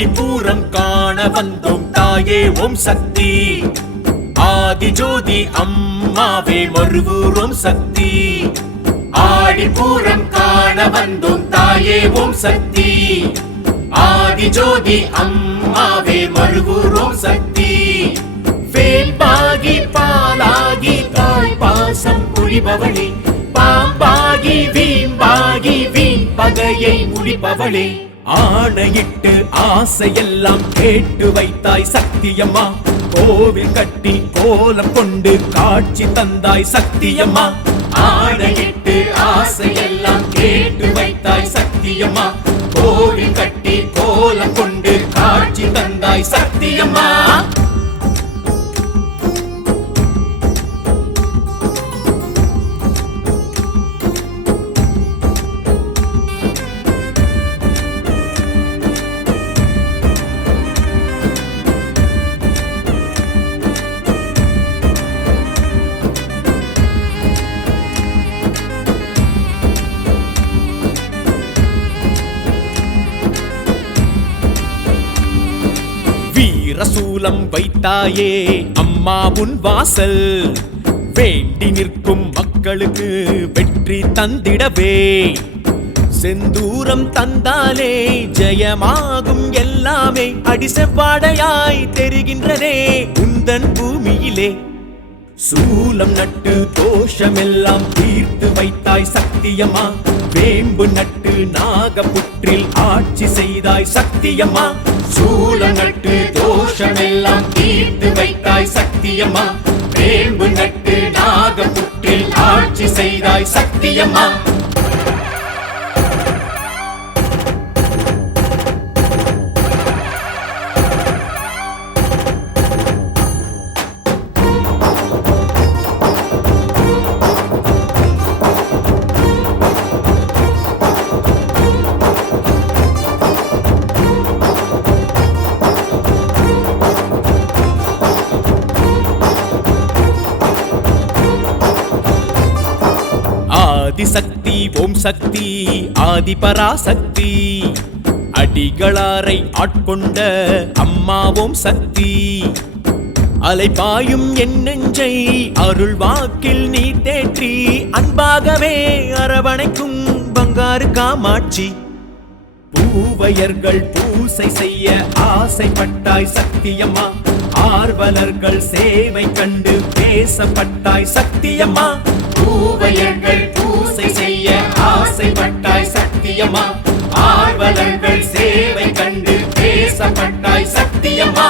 ஆடிப்பூரம் காண வந்தோம் தாயே ஓம் சக்தி. ஆதிஜோதி அம்மாவே மறுவூரோம் சக்தி. ஆடிப்பூரம் காண வந்தோம் தாயே ஓம் சக்தி. ஆதிஜோதி அம்மாவே மறுவூரோம் சக்தி. வேம்பாகி பாலாகி தாய் பாசம் புரிபவளே, பாம்பாகி வீம்பாகி வீண் பகையை முடிப்பவளே, ஆணையிட்டு ஆசையெல்லாம் கேட்டு வைத்தாய் சக்தியம்மா. கோவில் கட்டி கோலம் கொண்டு காட்சி தந்தாய் சக்தியம்மா. ஆணையிட்டு ஆசையெல்லாம் கேட்டு வைத்தாய் சக்தியம்மா. கோவில் கட்டி கோலம் கொண்டு காட்சி தந்தாய் சக்தியம்மா. வீரசூலம் வைத்தாயே அம்மா உன் வாசல், வேண்டி நிற்கும் மக்களுக்கு வெற்றி தந்திடவே. செந்தூரம் தந்தாலே ஜெயமாகும் எல்லாமே, அடிசெவ்வாடையாய் தெரிகின்றதே உந்தன் பூமியிலே. சூலம் நட்டு தோஷமெல்லாம் தீர்த்து வைத்தாய் சக்தியம்மா. வேம்பு நட்டு நாகப்புற்றில் ஆட்சி செய்தாய் சக்தியம்மா. சூலம் நட்டு தோஷமெல்லாம் தீர்த்து வைத்தாய் சக்தியம்மா. வேம்பு நட்டு நாகப்புற்றில் ஆட்சி செய்தாய் சக்தியம்மா. ஆதிசக்தி ஓம் சக்தி ஆதிபராசக்தி, அடிகளாரை ஆட்கொண்ட அம்மா ஓம் சக்தி. அலைபாயும் என் நெஞ்சை அருள் வாக்கில் நீ தேற்றி, அன்பாகவே அரவணைக்கும் பங்காரு காமாட்சி. பூவையர்கள் பூசை செய்ய ஆசைப்பட்டாய் சக்தியம்மா. ஆர்வலர்கள் சேவை கண்டு பேசப்பட்டாய் சக்தியம்மா. பூவையர்கள் பூசை செய்ய ஆசைப்பட்டாய் சக்தியம்மா. ஆர்வலர்கள் சேவை கண்டு பேசப்பட்டாய் சக்தியம்மா.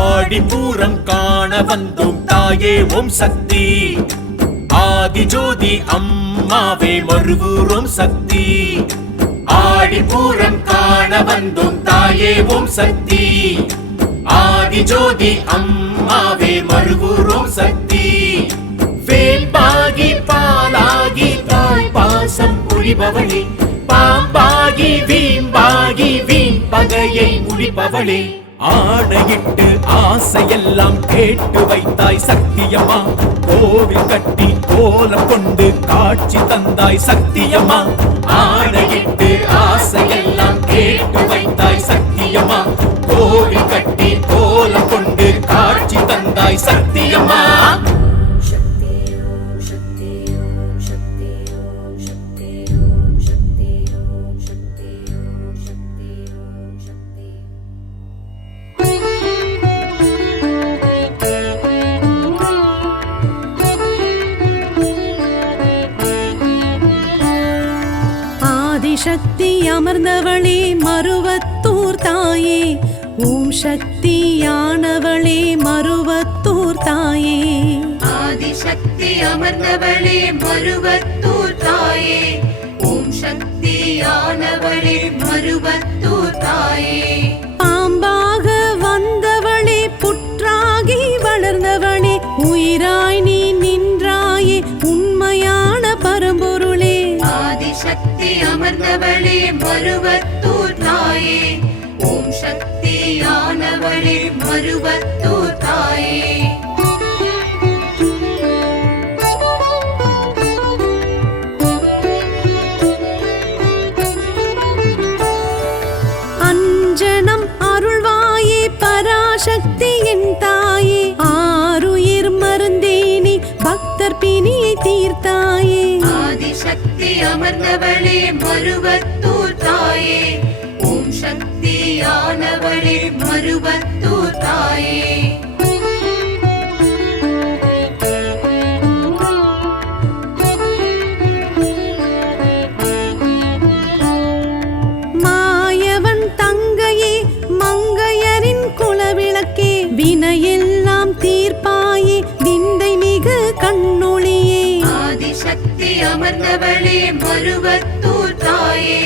ஆடிப்பூரம் காண வந்தோம் தாயே ஓம் சக்தி. ஆதிஜோதி அம்மாவே மறுவூரோம் சக்தி. ஆடிப்பூரம் காண வந்தோம் தாயே ஓம் சக்தி. ஆதிஜோதி அம்மாவே மறுவூரோம் சக்தி. வேம்பாகி பாலாகி தாய் பாசம் புரிபவளே, பாம்பாகி வீம்பாகி வீண் பகையை முடிப்பவளே, ஆணையிட்டு ஆசையெல்லாம் கேட்டு வைத்தாய் சக்தியம்மா. கோவில் கட்டி கோலம் கொண்டு காட்சி தந்தாய் சக்தியம்மா. ஆணையிட்டு ஆசையெல்லாம் கேட்டு வைத்தாய் சக்தியம்மா. கோவில் கட்டி கோலம் கொண்டு காட்சி தந்தாய் சக்தியம்மா. ஆதிசக்தி அமர்ந்தவளே மருவத்தூர் தாயே, ஓம் சக்தியானவளே மருவத்தூர் தாயே. ஆதிசக்தி அமர்ந்தவளே மருவத்தூர் தாயே, ஓம் சக்தியானவளே மருவத்தூர் தாயே. பாம்பாக வந்தவளே புற்றாகி வளர்ந்தவளே, உயிராய் நீ நின்றாயே உண்மையான பரம்பொருளே. ஆதிசக்தி அமர்ந்தவளே மருவத்தூர் தாயே, ஓம் சக்தியானவளே மருவத்தூர் தாயே. அஞ்சனம் அருள் அமர்ந்தவளே மருவத்தூர் தாயே ஓம் சக்தியானவளே மருவத்தூர் தாயே மாயவன் தங்கையே மங்கையரின் குலவிளக்கே வினையெல்லாம் தீர்ப்பாயே விந்தை மிகு கண்ணொளியே ஆதிசக்தி அமர்ந்தவளே மருவத்தூர் தாயே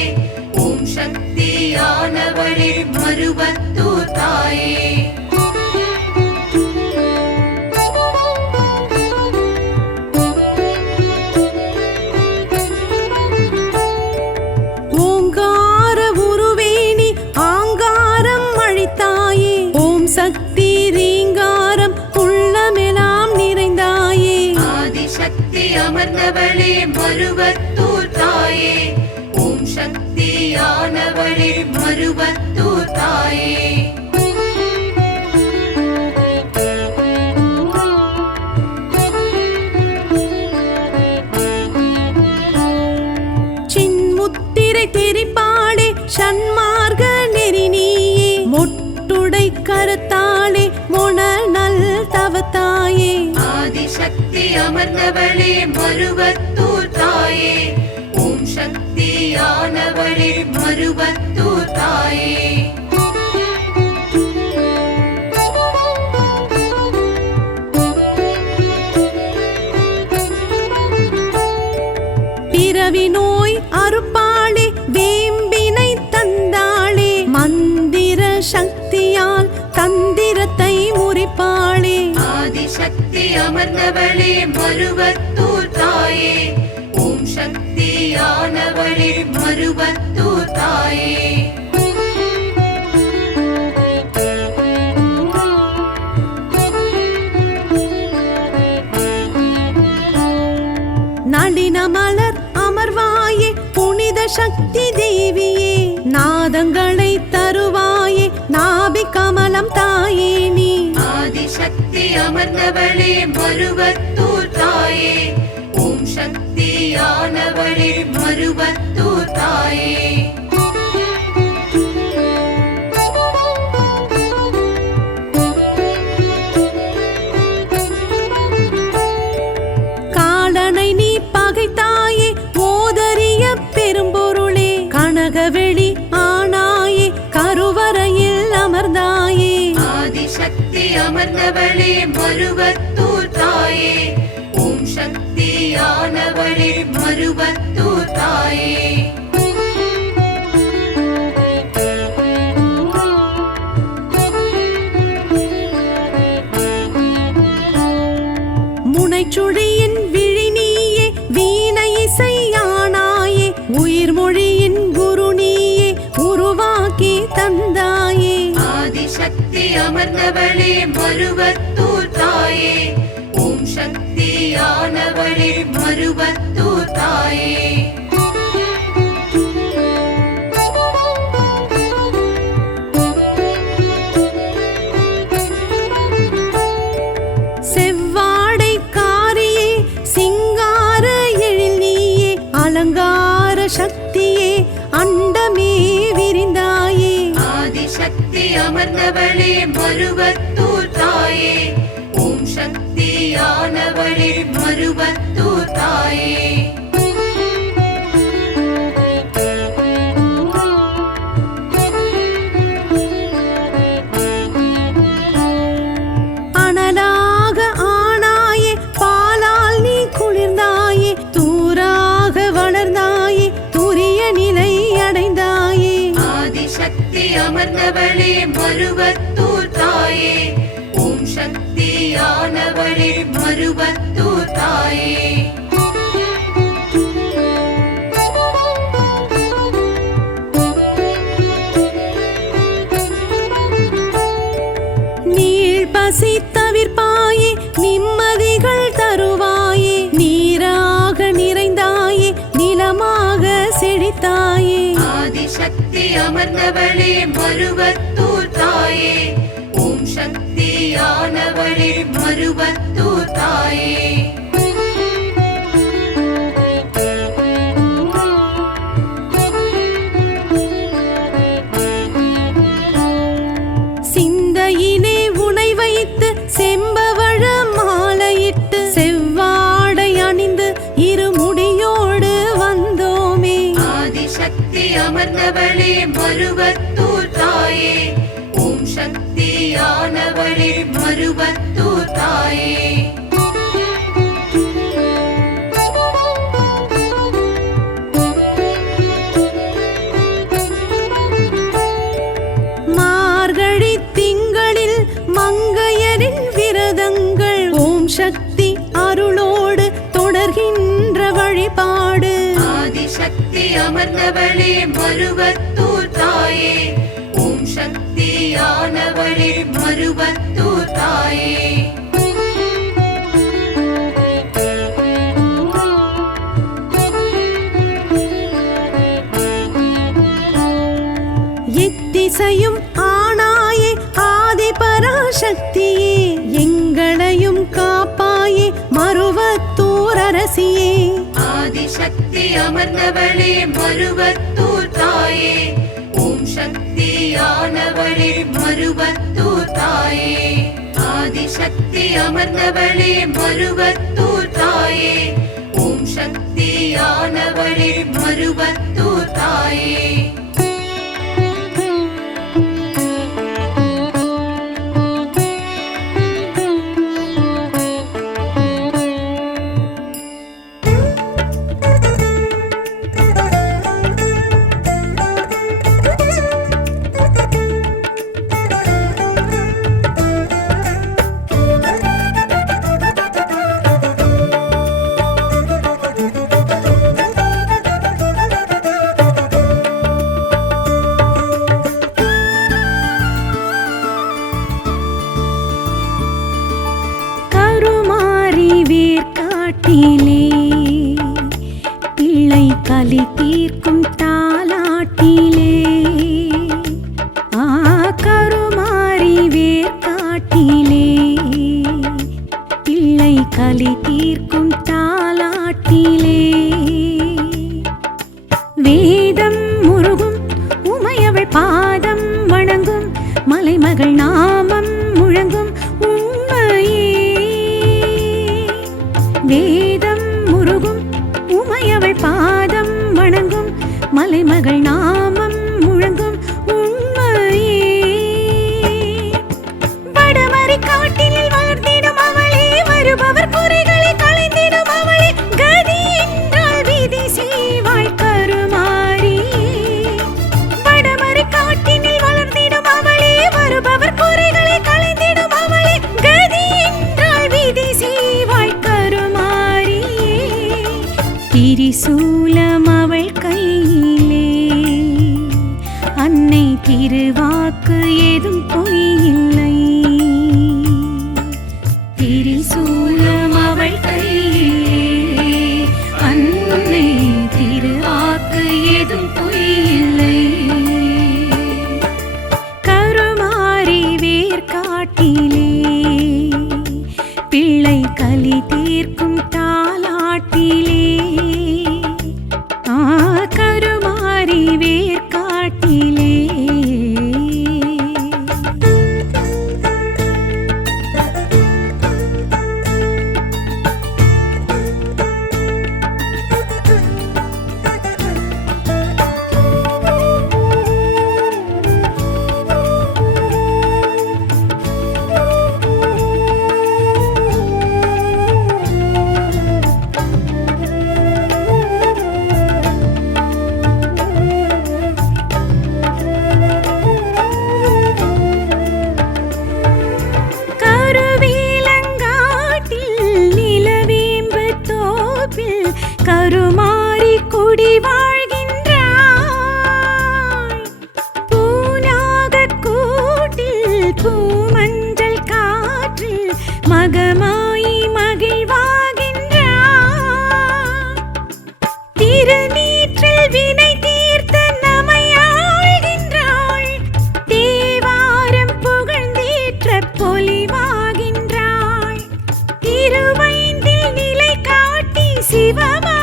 ஓம் சக்தியானவளே மருவத்தூர் தாயே ஓங்கார உருவேணி ஆங்காரம் அழித்தாயே ஓம் சக்தி ரீங்காரம் உள்ளமெல்லாம் நிறைந்தாயே ஆதிசக்தி அமர்ந்தவளே மருவத்தூர் தாயே ஓம் சக்தியானவளே மருவத்தூர் தாயே சின்முத்திரை தெரிப்பாளே சன்மார்க்க நெறி நீயே மொட்டுடை கருத்தாளே மொணநல் தவத்தாயே ஆதிசக்தி அமர்ந்தவளே மருவத்தூர் தாயே ஓம் சக்தியானவளே மருவத்தூர் தாயே பிறவி நோய் அறுப்பாளே வேம்பினை தந்தாளே மந்திர சக்தியால் தந்திரத்தை முறிப்பாளே ஆதிசக்தி அமர்ந்தவளே மருவத்தூர் தாயே ஓம் சக்தியானவளே மருவத்தூர் தாயே நளின மலர் அமர்வாயே புனித சக்தி தேவியே நாதங்களை தருவாயே நாபி கமலம் தாயே நீ ஆதிசக்தி அமர்ந்தவளே மருவத்தூர் தாயே ஓம் சக்தியானவளே மருவத்தூர் தாயே காலனை நீ பகைத்தாயே ஓதரிய பெரும்பொருளே கனகவெளி ஆனாயே கருவறையில் அமர்ந்தாயே ஆதிசக்தி அமர்ந்தவளே மருவத்தூர் தாயே ஓம் சக்தியானவளே மருவத்தூர் தாயே முனைச்சுழியின் விழி நீயே வீணை இசையானாயே உயிர்மொழியின் குரு நீயே உருவாக்கி தந்தாயே ஆதிசக்தி அமர்ந்தவளே மருவத்தூர் தாயே ஓம் சக்தியானவளே மருவத்தூர் தாயே செவ்வாடை காரியே சிங்கார எழில் நீயே அலங்கார சக்தியே அண்டமே விரிந்தாயே ஆதிசக்தி அமர்ந்தவளே மருவத்தூர் தாயே ஓம் சக்தியானவளே மருவத்தூர் தாயே அனலாக ஆனாயே பாலால் நீ குளிர்ந்தாயே தூராக வளர்ந்தாயே துரிய நிலை அடைந்தாயே ஆதிசக்தி அமர்ந்தவளே மருவத்தூர் தாயே ஓம் சக்தியானவளே மருவத்தூர் தாயே நீள் பசி தவிர்ப்பாயே நிம்மதிகள் தருவாயே நீராக நிறைந்தாயே நிலமாக செழித்தாயே ஆதிசக்தி அமர்ந்தவளே மருவத்தூர் தாயே ஓம் சக்தியானவளே மருவத்தூர் தாயே மருவத்தூர் தாயே ஓம் சக்தியானவளே மருவத்தூர் தாயே மார்கழி திங்களில் மங்கையரின் விரதங்கள் ஓம் சக்தி அருளோடு தொடர்கின்ற வழிபாடு ஆதிசக்தி அமர்ந்தவளே மருவத்தூர் தாயே ஓம் சக்தியானவளே மருவத்தூர் தாயே எத்திசையும் ஆனாயே ஆதி பராசக்தியே எங்களையும் காப்பாயே மருவத்தூர் அரசியே ஆதிசக்தி அமர்ந்தவளே மருவத்தூர் தாயே ஓம் சக்தியானவளே மருவத்தூர் தாயே ஆதிசக்தி அமர்ந்தவளே மருவத்தூர் தாயே ஓம் சக்தியானவளே மருவத்தூர் தாயே வேர்காட்டிலே பிள்ளை கலி தீர்க்கும் தாலாட்டிலே கருமாறி வேர்காட்டிலே பிள்ளை கலி தீர்க்கும் தாலாட்டிலே வேதம் முருகும் உமையவள் பாதம் வணங்கும் மலைமகள் நாமம் முழங்கும் வேதம் முருகும் உமையவள் பாதம் வணங்கும் மலைமகள் நாமம் முழங்கும் உண்மையே வடமறை காட்டினில் வளர்ந்திடும் அவளே வருபவர் குறைகளை களைந்திடும் அவளே கதி என்றால் விதி செய்வாள் கருமாறியே வடமறை காட்டினில் வளர்ந்திடும் அவளே வருபவர் குறைகளை களைந்திடும் அவளே கதி என்றால் விதி செய்வாள் திரிசூலம் அவள் கையிலே அன்னை திருவாக்கு ஏதும் பொய்யில்லை திரிசூலம் அவள் கையிலே அன்னை திருவாக்கு ஏதும் பொய்யில்லை கருமாறி வேர்காட்டிலே பிள்ளை கலி தீர்க்கும் தாலாட்டிலே கருமாறி வேர்காட்டிலே கருமாறி குடி வாழ்கின்றாள் பூநாகக் கூட்டில் பூமஞ்சள் காற்றில் மகமாயி மகிழ்வாகின்றாள் திருநீற்றில் வினை தீர்த்து நமையாழ்கின்றாள் தேவாரம் புகழ்ந்தேற்ற பொலிவாகின்றாள் திருவைந்தில் நிலை காட்டி சிவமா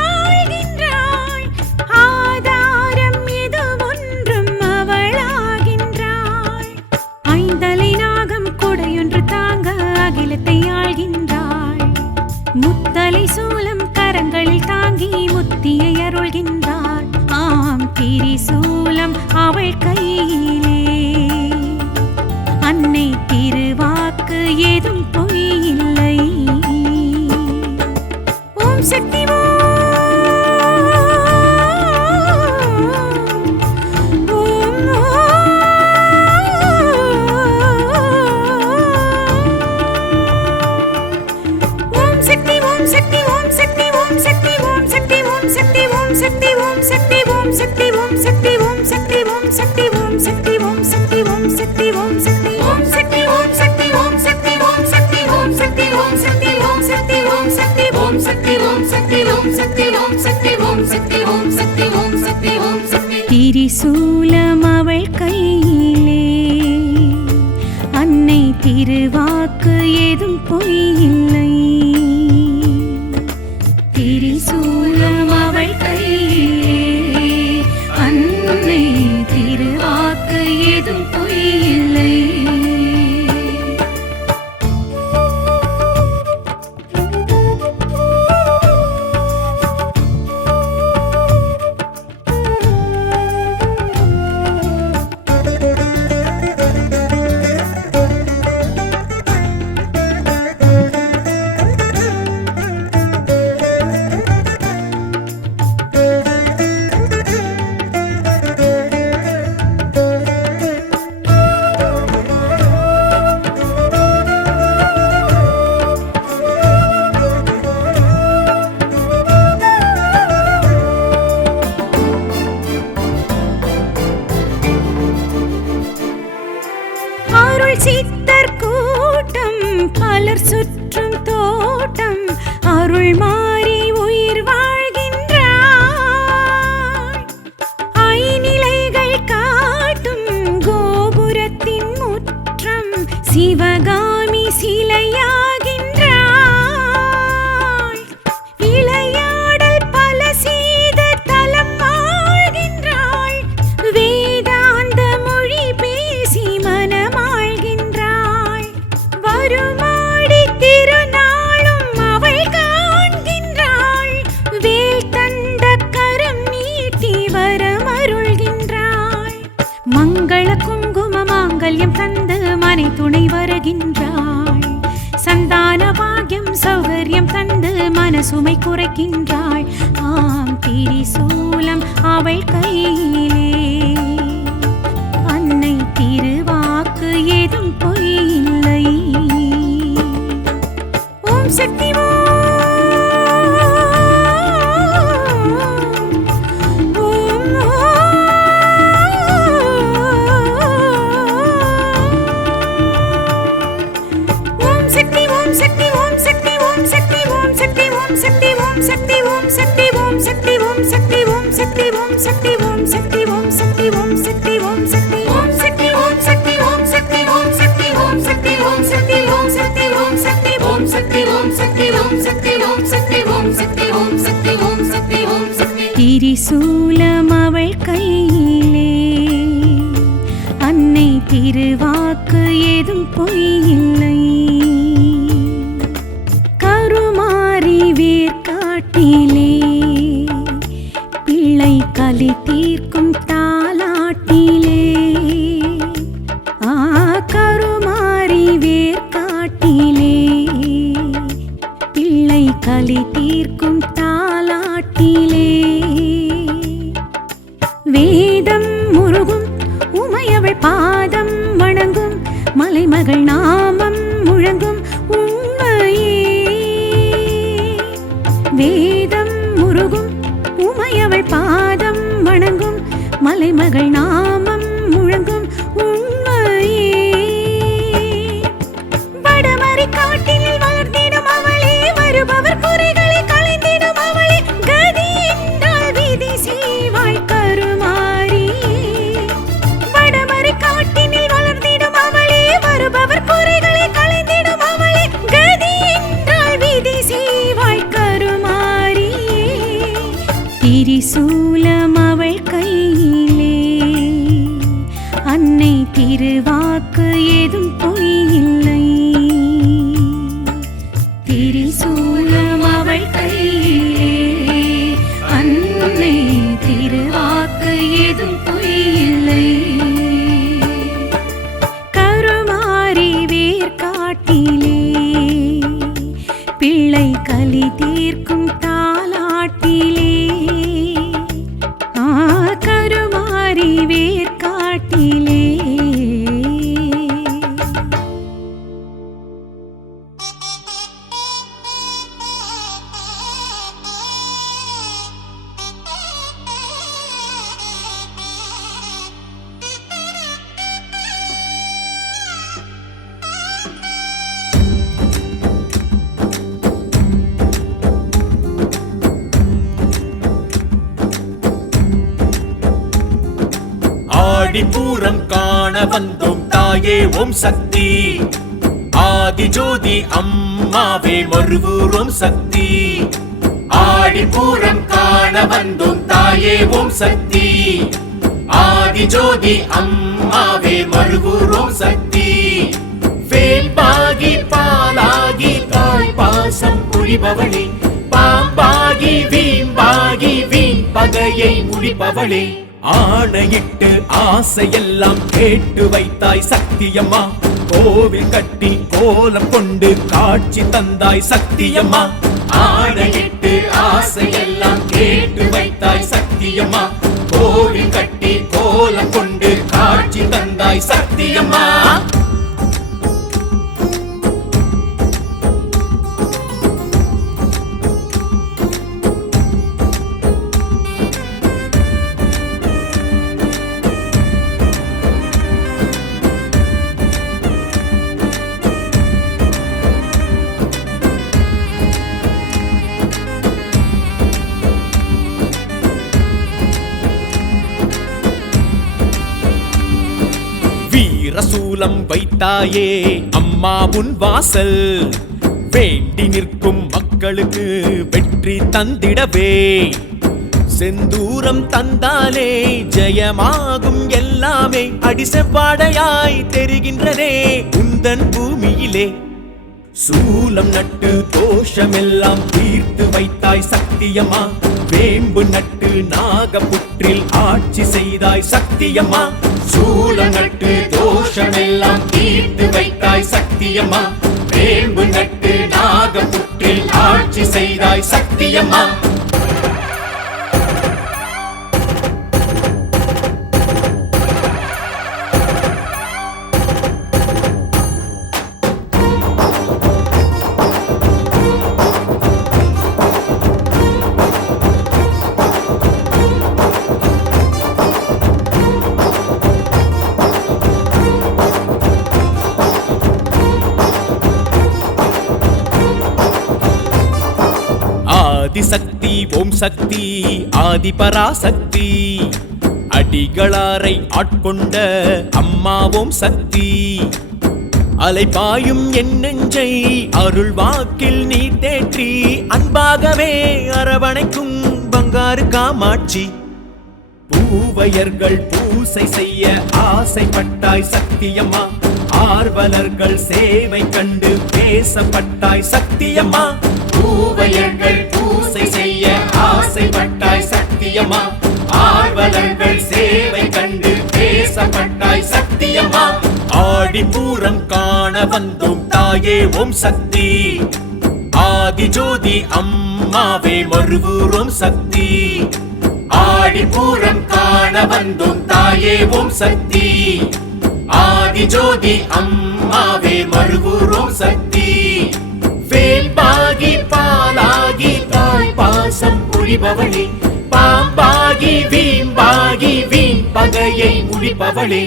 முத்தலை சூலம் கரங்களில் தாங்கி முத்தியை அருள்கின்றார் ஆம் திரிசூலம் அவள் கையிலே. அன்னை திருவாக்கு ஏதும் பொய்யில்லை. ஓம் சக்தி திரிசூலம் அவள் கையிலே. அன்னை திருவாக்கு ஏதும் பொய்யில்லை. திரிசூலம் அவள் கையிலே. அன்னை திருவாக்கு ஏதும் பொய்யில்லை. சித்தர் கூட்டம் பலர் சுற்றும் தோட்டம் அருள் மாறி உயிர் வாழ்கின்றார். ஐநிலைகள் காட்டும் கோபுரத்தின் முற்றம் சிவகாமி சிலையாகின்றாள். விளையாடல் பல செய்த தலம் வாழ்கின்றாள். வேதாந்த மொழி பேசி மனமாழ்கின்றாள். வருமாடி திருநாளும் அவள் காண்கின்றாள். வேல் தந்த கரம் நீட்டி வரமருள்கின்றாள். மங்கள குங்கும மாங்கல்யம் தந்து மனை துணை வருகின்றாள். சந்தான பாக்யம் சௌகரியம் தந்து மனசுமை குறைக்கின்றாள். ஆம் திரிசூலம் அவள் கையிலே. அன்னை திருவாக்கு ஏதும் பொய்யில்லை. ஓம் சக்தி திரிசூலம் அவள் கையிலே. அன்னை திருவாக்கு ஏதும் பொய்யில்லை. கருமாறி வேர்க்காட்டிலே பிள்ளை கலி தீர்க்கும் தாலாட்டிலே. கருமாறி வேர்க்காட்டிலே பிள்ளை கலி தீர்க்கும் தாலாட்டிலே. வேதம் முருகும் உமையவள் பாதம் வணங்கும் மலைமகள் நாமம் முழங்கும் உண்மையே. வேதம் முருகும் உமையவள் பாதம் வணங்கும் மலைமகள் நாமம் முழங்கும் உண்மையே. வடமறை காட்டினில் வளர்ந்திடும் அவளே. வருபவர் குறைகளை களைந்திடும் அவளே. கதி என்றால் விதி செய்வாள் கருமாறி. வடமறை காட்டினில் வளர்ந்திடும் அவளே. வருபவர் குறைகளை களைந்திடும் அவளே. கதி என்றால் விதி செய்வாள் கருமாறி. திரிசூலம் அவள் கையிலே. சேர்க்கும் தாலாட்டிலே கருமாறி வேர்காட்டிலே ஆடிப்பூரம் காண வந்தோம் தாயே ஓம் சக்தி ஆதிஜோதி அம்மாவே மருவூர் ஓம் சக்தி ஆடிப்பூரம் காண வந்தோம் தாயே ஓம் சக்தி ஆதிஜோதி அம்மாவே மருவூர் ஓம் சக்தி வேம்பாகி பாலாகி தாய் பாசம் புரிபவளே பாம்பாகி வீம்பாகி வீண் பகையை முடிப்பவளே ஆணையிட்டு ஆசையெல்லாம் கேட்டு வைத்தாய் சக்தியம்மா கோவில் கட்டி கோலம் கொண்டு காட்சி தந்தாய் சக்தியம்மா ஆணையிட்டு ஆசையெல்லாம் கேட்டு வைத்தாய் சக்தியம்மா கோவில் கட்டி கோலம் கொண்டு காட்சி தந்தாய் சக்தியம்மா வீரசூலம் வைத்தாயே அம்மா உன் வாசல் வேண்டி நிற்கும் மக்களுக்கு வெற்றி தந்திடவே செந்தூரம் தந்தாலே ஜெயமாகும் எல்லாமே அடிசெவ்வாடையாய் தெரிகின்றதே உந்தன் பூமியிலே சூலம் நட்டு தோஷமெல்லாம் தீர்த்து வைத்தாய் சக்தியம்மா வேம்பு நட்டு நாகப்புற்றில் ஆட்சி செய்தாய் சக்தியம்மா சூலம் நட்டு தோஷமெல்லாம் தீர்த்து வைத்தாய் சக்தியம்மா வேம்பு நட்டு நாகப்புற்றில் ஆட்சி செய்தாய் சக்தியம்மா ஆதிசக்தி ஓம் சக்தி ஆதிபராசக்தி அடிகளாரை ஆட்கொண்ட அம்மா ஓம் சக்தி அலைபாயும் என் நெஞ்சை அருள் வாக்கில் நீ தேற்றி அன்பாகவே அரவணைக்கும் பங்காரு காமாட்சி பூவையர்கள் பூசை செய்ய ஆசைப்பட்டாய் சக்தியம்மா ஆர்வலர்கள் சேவை கண்டு பேசப்பட்டாய் சக்தியம்மா பூவையர்கள் பூசை செய்ய ஆசைப்பட்டாய் சக்தியம்மா ஆர்வலர்கள் சேவை கண்டு பேசப்பட்டாய் சக்தியம்மா ஆடிப்பூரம் காண வந்தோம் தாயே ஓம் சக்தி ஆதிஜோதி அம்மாவே மருவூர் ஓம் சக்தி ஆடிப்பூரம் காண வந்தோம் தாயே ஓம் சக்தி ஆதிஜோதி அம்மாவே மருவூர் ஓம் சக்தி வேம்பாகி பாலாகி தாய் பாசம் புரிபவளே பாம்பாகி வீம்பாகி வீண் பகையை முடிப்பவளே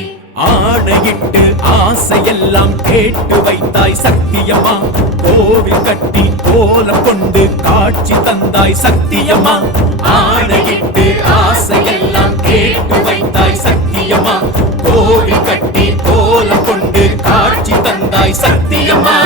ஆணையிட்டு ஆசையெல்லாம் கேட்டு வைத்தாய் சக்தியம்மா கோவில் கட்டி கோலம் கொண்டு காட்சி தந்தாய் சக்தியம்மா ஆணையிட்டு ஆசையெல்லாம் கேட்டு வைத்தாய் சக்தியம்மா கோவில் கட்டி கோலம் கொண்டு காட்சி தந்தாய் சக்தியம்மா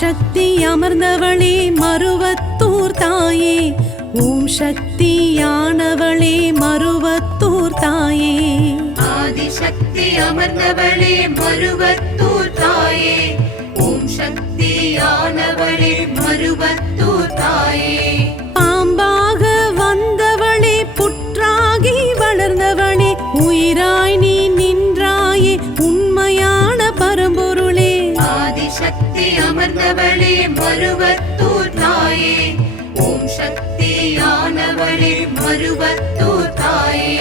சக்தி அமர்ந்தவளே மருவத்தூர் தாயே ஓம் சக்தியானவளே மருவத்தூர் தாயே ஆதிசக்தி அமர்ந்தவளே மருவத்தூர் தாயே ஓம் சக்தியானவளே மருவத்தூர் தாயே பாம்பாக வந்தவளே புற்றாகி வளர்ந்தவளே உயிராய் நீ நின்றாயே உண்மையான பரம்பொருளே ஆதிசக்தி அமர்ந்தவளே மருவத்தூர் தாயே ஓம் சக்தியானவளே மருவத்தூர் தாயே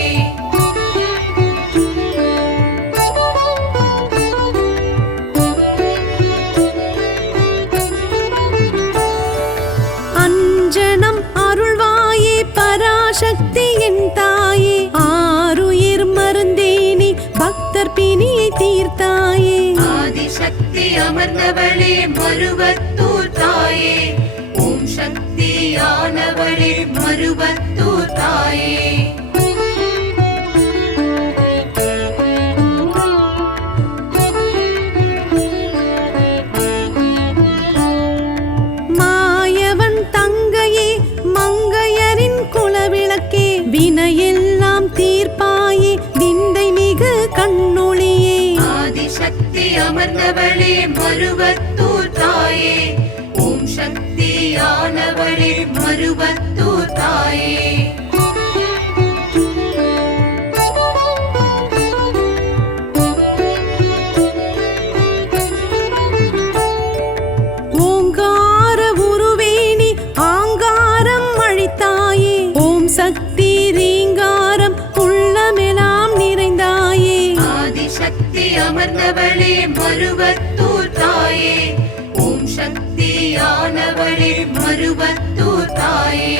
அஞ்சனம் அருள்வாயே பராசக்தி என் தாயே ஆருயிர் மருந்தேனி பக்தர் பிணியை தீர்த்தாயே ஆதிசக்தி அமர்ந்தவளே மருவத்தூர் தாயே ஓம் சக்தியானவளே மருவத்தூர் தாயே மாயவன் தங்கையே மங்கையரின் குலவிளக்கே வினையெல்லாம் தீர்ப்பாயே விந்தை மிகு கண்ணொளியே ஆதிசக்தி அமர்ந்தவளே மருவத்தூர் தாயே ஓம் சக்தியானவளே மருவத்தூர் தாயே ஓங்கார உருவேணி ஆங்காரம் அழித்தாயே ஓம் சக்தி ரீங்காரம் உள்ளமெல்லாம் நிறைந்தாயே ஆதிசக்தி அமர்ந்தவளே மருவத்தூர் தாயே ஓம் சக்தியானவளே மருவத்தூர் தாயே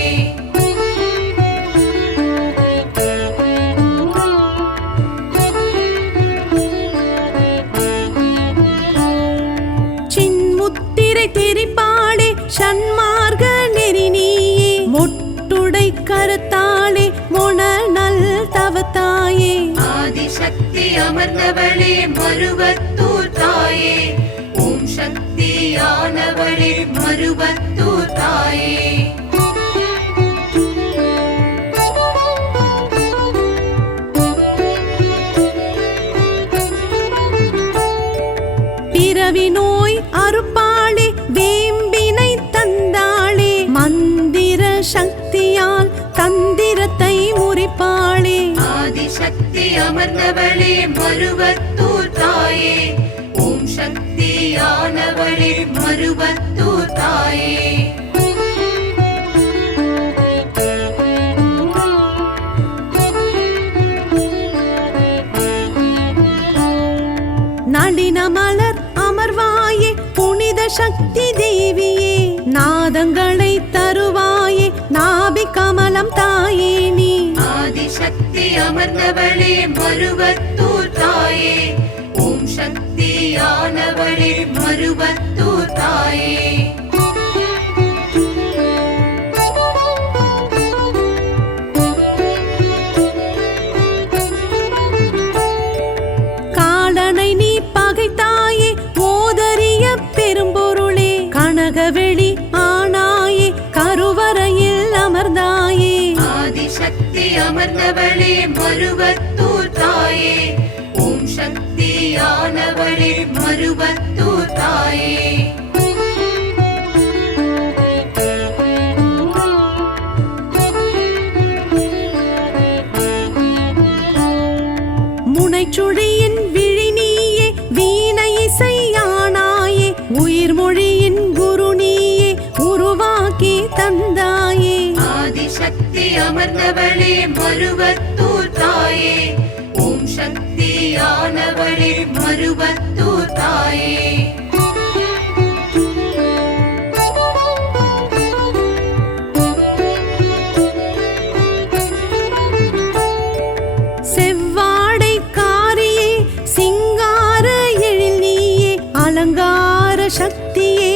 சின்முத்திரை தெரிப்பாளே சன்மார்க்க நெறி நீயே மொட்டுடை கருத்தாளே மொணநல் தவத்தாயே ஆதிசக்தி அமர்ந்தவளே மருவத்தூர் தாயே ஓம் சக்தியானவளே மருவத்தூர் தாயே பிறவி நோய் அறுப்பாளே வேம்பினை தந்தாளே மந்திர சக்தியால் தந்திரத்தை முறிப்பாளே ஆதிசக்தி அமர்ந்தவளே மருவத்தூர் தாயே ஓம் சக்தியானவளே மருவத்தூர் தாயே நளின மலர் அமர்வாயே புனித சக்தி தேவியே நாதங்களை தருவாயே நாபி கமலம் தாயே நீ ஆதிசக்தி அமர்ந்தவளே மருவத்தூர் தாயே ஓம் சக்தியானவளே மருவத்தூர் தாயே காலனை நீ பகைத்தாயே ஓதரிய பெரும்பொருளே கனகவெளி ஆனாயே கருவறையில் அமர்ந்தாயே ஆதிசக்தி அமர்ந்தவளே மருவத்தூர் தாயே ஓம் சக்தியானவளே மருவத்தூர் தாயே முனைச்சுழியின் விழி நீயே வீணை இசையானாயே உயிர் மொழியின் குரு நீயே உருவாக்கி தந்தாயே ஆதிசக்தி அமர்ந்தவளே மருவத்தூர் தாயே ஓம் சக்தியானவளே மருவத்தூர் தாயே செவ்வாடை காரியே சிங்கார எழில் நீயே அலங்கார சக்தியே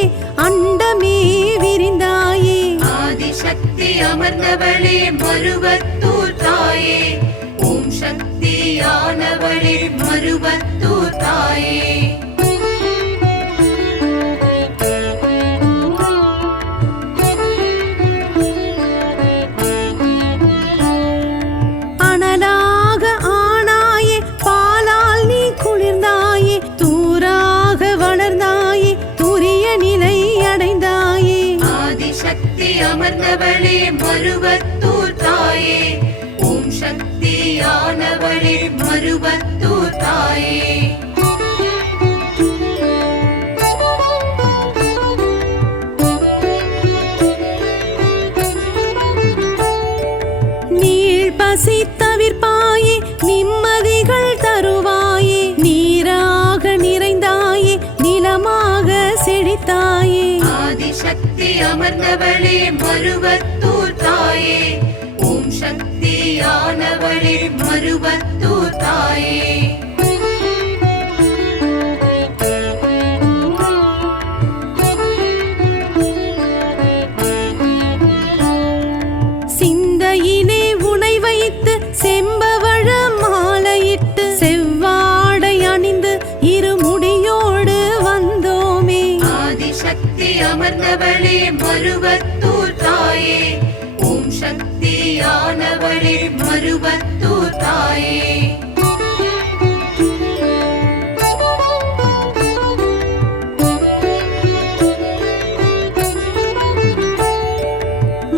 அண்டமே விரிந்தாயே ஆதிசக்தி அமர்ந்தவளே மருவத்தூர் தாயே ஓம் சக்தியானவளே மருவத்தூர் தாயே அமர்ந்தவளே மருவத்தூர் தாயே ஓம் சக்தியானவளே மருவத்தூர் தாயே நீள் பசி தவிர்ப்பாயே நிம்மதிகள் தருவாயே நீராக நிறைந்தாயே நிலமாக செழித்தாயே ஆதிசக்தி அமர்ந்தவளே மருவத்தூர் தாயே ஓம் சக்தியானவளே மருவத்தூர் தாயே சிந்தையிலே உனை வைத்து செம்பவழ மாலையிட்டு செவ்வாடை அணிந்து இருமுடியோடு வந்தோமே ஆதிசக்தி அமர்ந்தவளே மருவத்தூர் தாயே ஓம் சக்தியானவளே மருவத்தூர் தாயே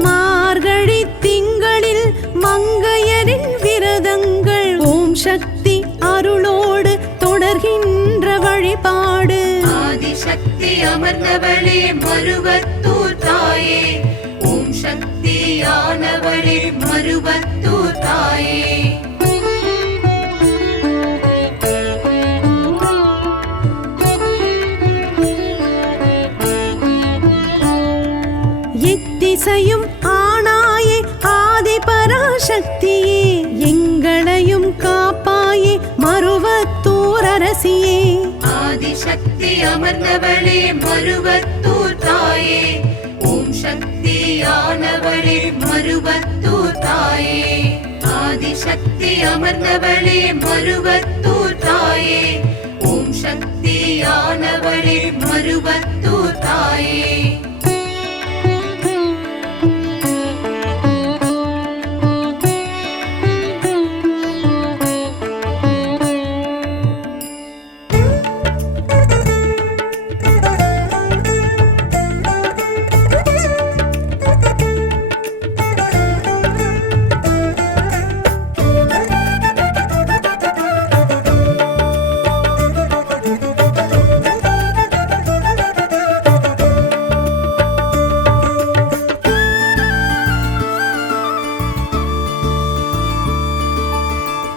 மார்கழி திங்களில் மங்கையரின் விரதங்கள் ஓம் சக்தி அருளோடு தொடர்கின்ற வழிபாடு ஆதிசக்தி அமர்ந்தவளே மருவத்தூர் தாயே ஓம் சக்தியானவளே மருவத்தூர் தாயே எத்திசையும் ஆனாயே ஆதி பராசக்தியே எங்களையும் காப்பாயே மருவத்தூர் அரசியே ஆதிசக்தி அமர்ந்தவளே மருவத்தூர் தாயே ஓம் சக்தியானவளே மருவத்தூர் தாயே ஆதிசக்தி அமர்ந்தவளே மருவத்தூர் தாயே ஓம் சக்தியானவளே மருவத்தூர் தாயே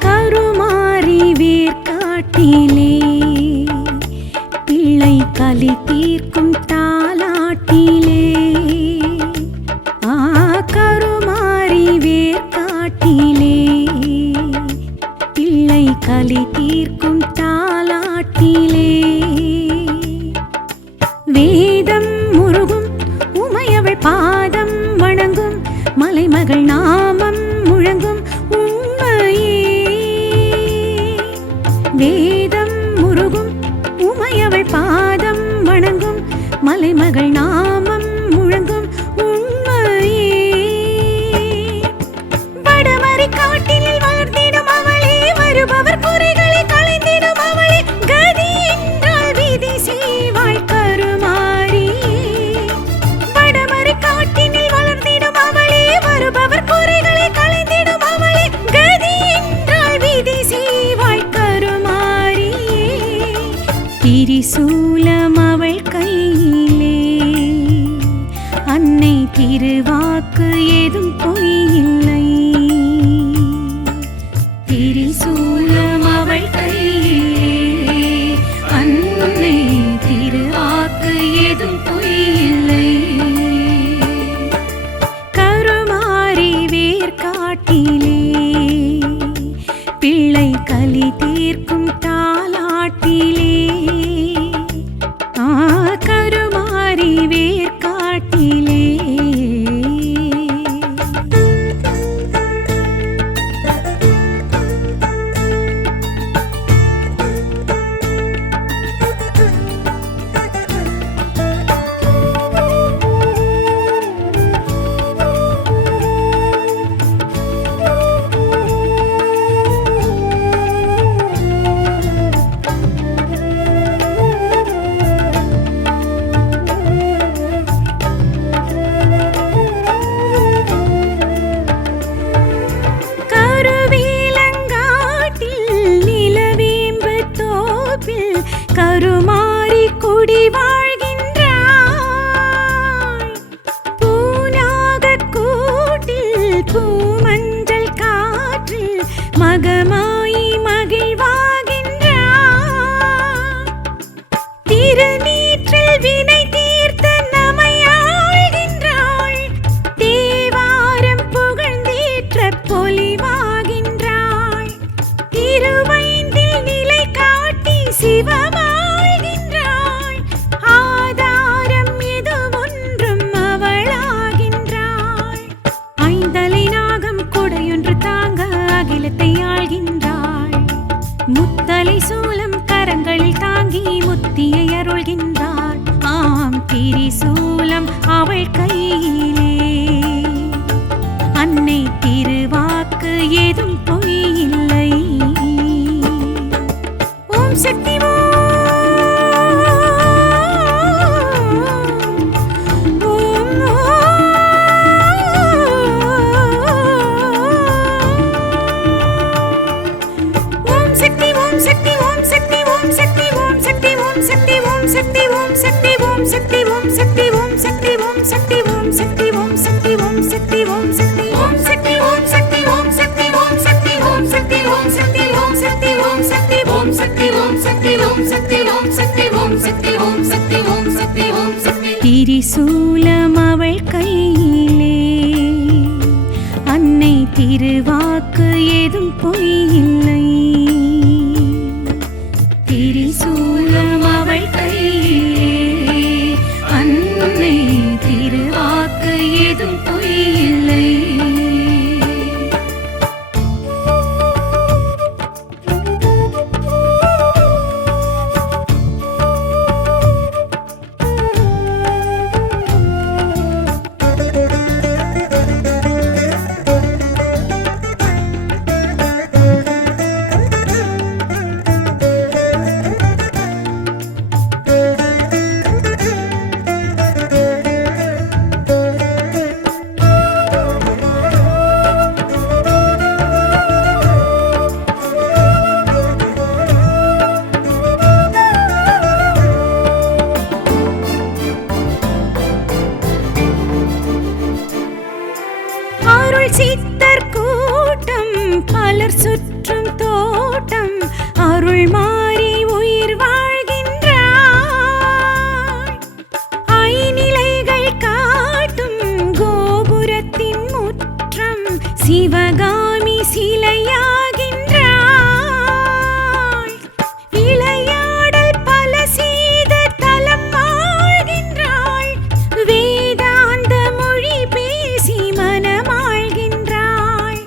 கருமாரி வேர்காட்டிலே பிள்ளை கலி தீர்க்கும் தாலாட்டிலே கருமாரி வேர்காட்டிலே பிள்ளை கலி தீர்க்கும் தாலாட்டிலே வேதம் முருகும் உமையவள் பாதம் வணங்கும் மலைமகள் நாமம் முழங்கும் உண்மையே வேதம் முருகும் உமையவள் பாதம் வணங்கும் மலைமகள் நாமம் முழங்கும் உண்மையே வடமறை காட்டினில் வளர்ந்திடும் அவளே வருபவர் குறைகளை களைந்திடும் அவளே கதி என்றால் விதி செய்வாள் கருமாரி வடமறை காட்டினில் வளர்ந்திடும் அவளே வருபவர் குறைகளை களைந்திடும் அவளே கதி என்றால் விதி செய்வாள் கருமாரி திரிசூலம் அவள் கையிலே அன்னை திருவாக்கு ஏதும் பொய்யில்லை திரிசூலம் அவள் கையிலே அன்னை திருவாக்கு ஏதும் பொய்யில்லை கருமாரி வேர்காட்டிலே பிள்ளை கலி தீர்க்கும் தாலாட்டிலே கருமாரி வேர்காட்டிலே திருநீற்றில் வினை தீர்த்து நம்மை ஆள்கின்றாள். தேவாரம் புகழ்ந்தேற்ற பொலிவாகின்றாள். திருவைந்தில் நிலை காட்டி சிவமாழ்கின்றாள். ஆதாரம் எது ஒன்றும் அவளாகின்றாள். ஐந்தலை நாகம் கொடையொன்று தாங்க அகிலத்தை ஆள்கின்றாள். முத்தலை சூலம் கரங்களில் தாங்கி முத்தியை அருள்கின்றாள். ஆம், திரிசூலம் அவள் கையிலே. அன்னை திருவாக்கு ஏதும் பொய்யில்லை. ஓம் சக்தி திரிசூலம் அவள் கையிலே. அன்னை திருவாக்கு ஏதும் பொய்யில்லை. திரிசூலம் அவள் கையிலே. அன்னை திருவாக்கு ஏதும் பொய்யில்லை. சித்தர் கூட்டம் பலர் சுற்றும் தோட்டம் அருள் மாறி உயிர் வாழ்கின்றார். ஐநிலைகள் காட்டும் கோபுரத்தின் முற்றம் சிவகாமி சிலையாகின்றாள். விளையாடல் பல செய்த தலம் வாழ்கின்றாள். வேதாந்த மொழி பேசி மனமாழ்கின்றாள்.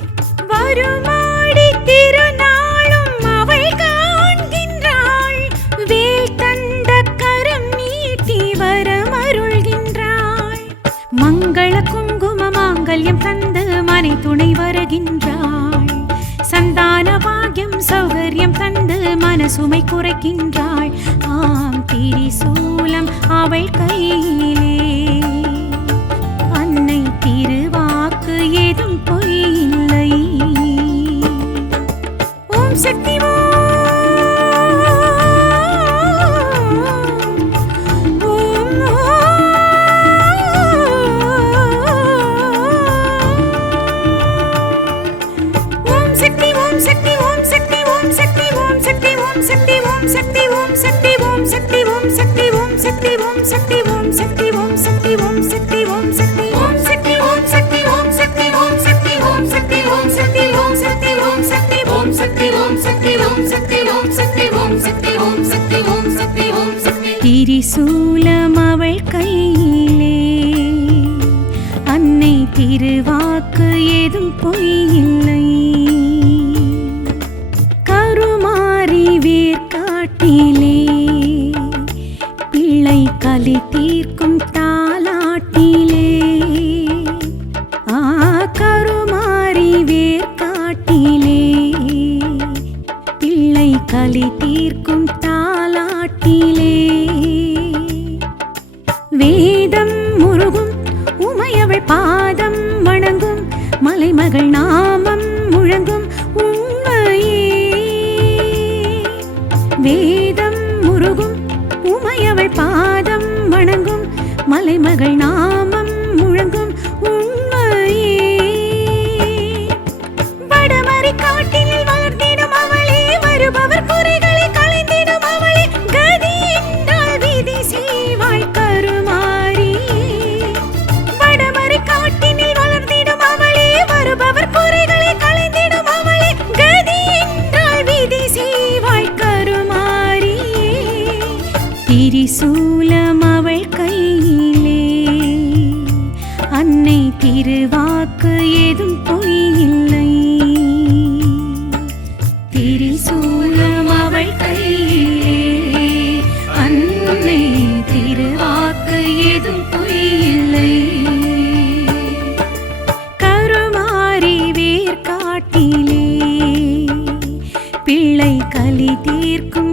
வருமாடி திருநாளும் அவள் காண்கின்றாள். வேல் தந்த கரம் நீட்டி வரம் அருள்கின்றாள். மங்கள குங்கும மாங்கல்யம் தந்து மனை துணை வருகின்றாள். சந்தான பாக்யம் சௌகரியம் தந்து மனசுமை குறைக்கின்றாள். ஆம், திரிசூலம் அவள் கையிலே. அன்னை திருவாக்கு ஏதும் பொய்யில்லை. ஓம் சக்தி திரிசூலம் அவள் கையிலே. அன்னை திருவாக்கு ஏதும் பொய்யில்லை. கருமாறி வேர்க்காட்டிலே பிள்ளை கலி தீர்க்கும் தாலாட்டிலே. கருமாறி வேர்க்காட்டிலே பிள்ளை கலி தீர்க்கும் தாலாட்டிலே. வேதம் முருகும் உமையவள் பாதம் வணங்கும் மலைமகள் நாமம் முழங்கும் உண்மையே. வேதம் முருகும் உமையவள் பாதம் வணங்கும் மலைமகள் நாமம் முழங்கும் உண்மையே. வடமறை காட்டில் வளர்ந்திடும் அவளே, வருபவர் குறைகளை களைந்திடும் அவளே. கதி என்றால் விதி திரிசூலம் அவள் கையிலே, அன்னை திருவாக்கு ஏதும் பொய்யில்லை. திரிசூலம் அவள் கையிலே, அன்னை திருவாக்கு ஏதும் பொய்யில்லை. கருமாரி வேர்காட்டிலே பிள்ளை கலி தீர்க்கும்